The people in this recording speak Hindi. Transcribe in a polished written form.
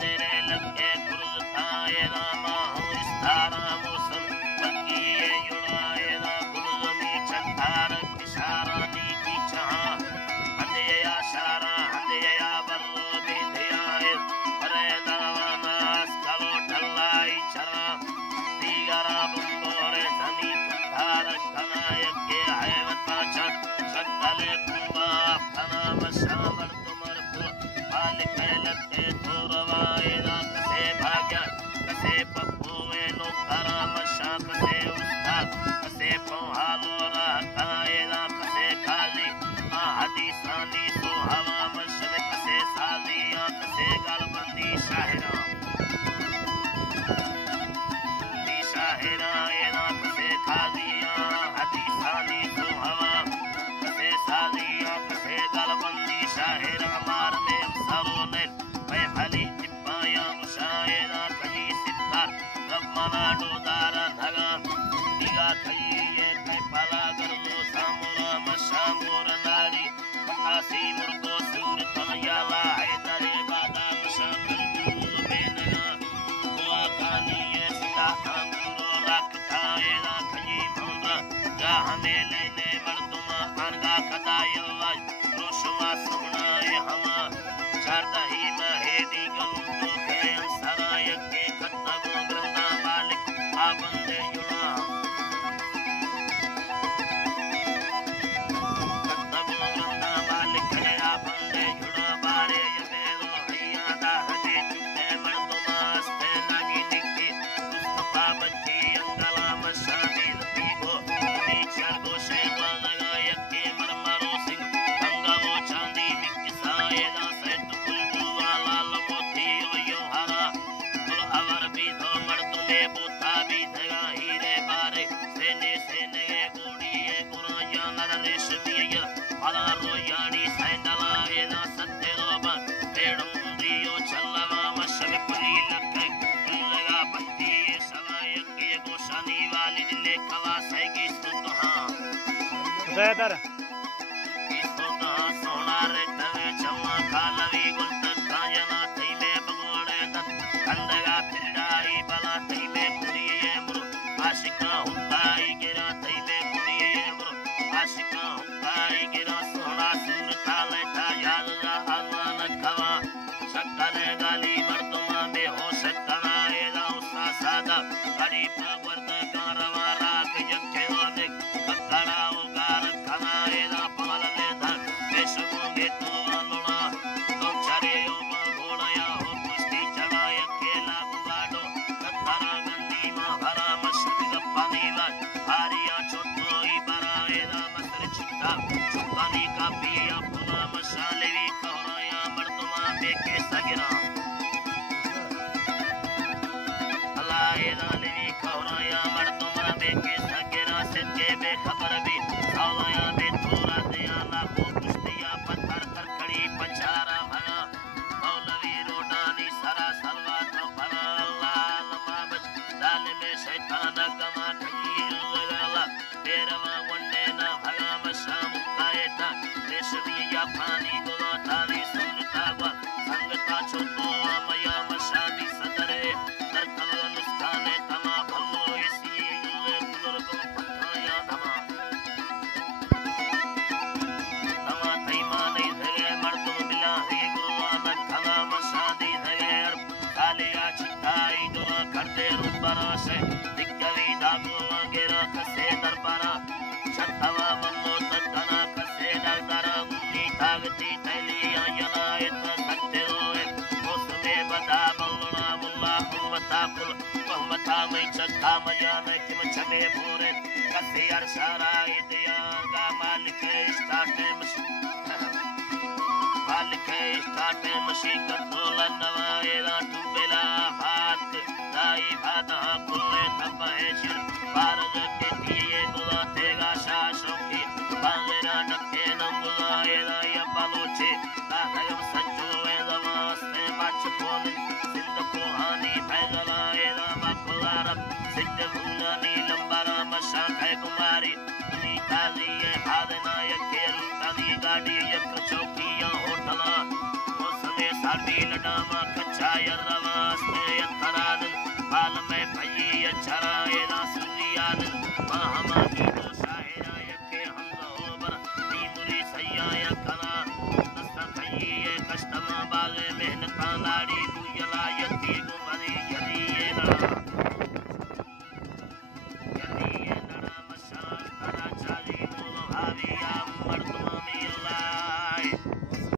तेरे लगे गुरु थाए रामा हो इस्तारा मौसम बंगी ये युड़ाए रा गुरु जमी चंतार किशारा नीति चाह हंदिया शारा हंदिया बल्लो बिंदिया परे दरवाना स्कलो ढलाई चरा दीगरा बुंदोरे समी थार कनायक के हैवता चट चटले कुंबा कना मशामर तुमर पुर हाल कैलत के थोरवाए ना कसे भाग्य कसे पप्पुए नो करा मशा कसे उस्ताद कसे पहालो रहताए ना कसे काजी हदीसानी तो हवा मशल कसे साजिया कसे गलबंदी शाहिरा ना कसे खाजिया हदीसानी तो हवा कसे साजिया कसे गलबंदी शाहिरा मारने सरोने मैं भली चिप्पाया मुशायरा कहीं सिद्धार रब मना डोदारा धगा निगा कहीं ये कहीं पला गरलो सामुरा मशामुर नारी पकासी मुर्गो सूर तनयाला हैदरे बादा मशाकर गुरु बेनया दुआ खानी ये सिदा अंगुरो रखताए ना कहीं भंगा जा हमें लेने मर्दुमा अनगा कदायल्ला रोशमा सुनाए हमा चारदाही महेदी गलुतो के सराय के खत्तब ग्रंथा मालिक आबंदे युड़ा खत्तब ग्रंथा मालिक है आबंदे युड़ा बारे यदेलो हैया दा हजे चुके मर्दुमा अस्ते लगी निकी मुस्तफा बच्ची अंगला मशादी लतीफो नीचर गोशे वाला यक्के मरमरो सिंह गंगावो चांदी मिक्साए ना सेट कुल वाला लमोती यो हरा कुल अवर भी धो मर्द में बोता भी धगा हीरे बारे सेने गोड़ी ये गुराया नर रेशमिया भला रोयानी सैंडला ये ना सत्य रोबा पेड़म दियो चलवा मशल पुली लगे लगा पत्ती सवाय के गोशानी वाली जिले खवा सैगी सुतहा ज़ेदर सुतहा सोना रे तवे चम्मा खालवी गुलत कायना थई में बगोड़े दत कंदगा पिंडाई बला थई में कुड़िए मुर आशिका हुंदाई गिरा थई में कुड़िए मुर आशिका हुंदाई गिरा सोना सुर ताले था याद अरमान खवा शक्कले गाली मर्दुमा बेहोश कनाए उसा सादा गरीब वर्द कारवा राग यके वाले ककड़ा उगार कनाए ना पालले धा बेशगोगे तो लुणा तो चरे यो घोड़या हो कुश्ती चढ़ाए खेला गुगाडो ककड़ा गंदी मा भरा मशरक पानी वा हारिया छोटोई बराए ना मसर छिटा चुकानी का पिया पुना मशाले वी कहया मर्दुमा बेके सगिरा अलाए ना लेवी कहया मर्दुमा बेके सगिरा सच्चे बेखबर भी सावया बे थोड़ा दिया ना को कुश्तिया पत्थर करकड़ी पछारा भला मौलवी रोडानी सरा सलवा तो भला अल्लाह लमा बच जालिम शैतान गमा ठगी लगा तेरवा वंडे ना भला मशाम कायता रेशमी या पानी गोला तारी सुनता वा संगता छोटो मया मशादी सदरे तरकल नुस्खाने तमा भल्लो इसी बुजुर्ग पठाया धमा तमा तैमा नहीं धरे मर्दुम बिला ही गुरुआन खना मशादी धरे कालिया छिटाई दुआ करते रुबरा से दिक्कवी दागो वगैरह कसे दरबारा छठवा मल्लो तकना कसे दरबारा उन्नी तागती तैलिया यनायत सत्य रोए मौसमे बदा बल्लना मुल्ला उम्मता कुल उम्मता में चक्का मयान किम छमे भोरे कसे अरसारा इदिया गा मालिक स्टार्टे मशी कंट्रोल नवाएरा टुबेला भात दाई भाता कुल्ले तपहे शिर भारत के दिए गुला तेगा शाशोकी बागेरा नक्के नंगुलाएरा या बालोचे ताहयम सच्चो वेदवास्ते मचपोन सिंध कोहानी फैगलाएरा बकुलारब सिंध भूनानी लंबारा मशाखे कुमारी नीता दिए भादना यकेल तनी गाड़ी यक चौकिया होटला मौसमे बील डामा कच्चा यरवास्ते यथराद बाल में भई चराए रासुरियाद माहमा नीडो साहेरा यके हमलो बर नीमुरी सैया करा दस्ता भई कष्टमा बाले मेहनता लाड़ी दुयला यती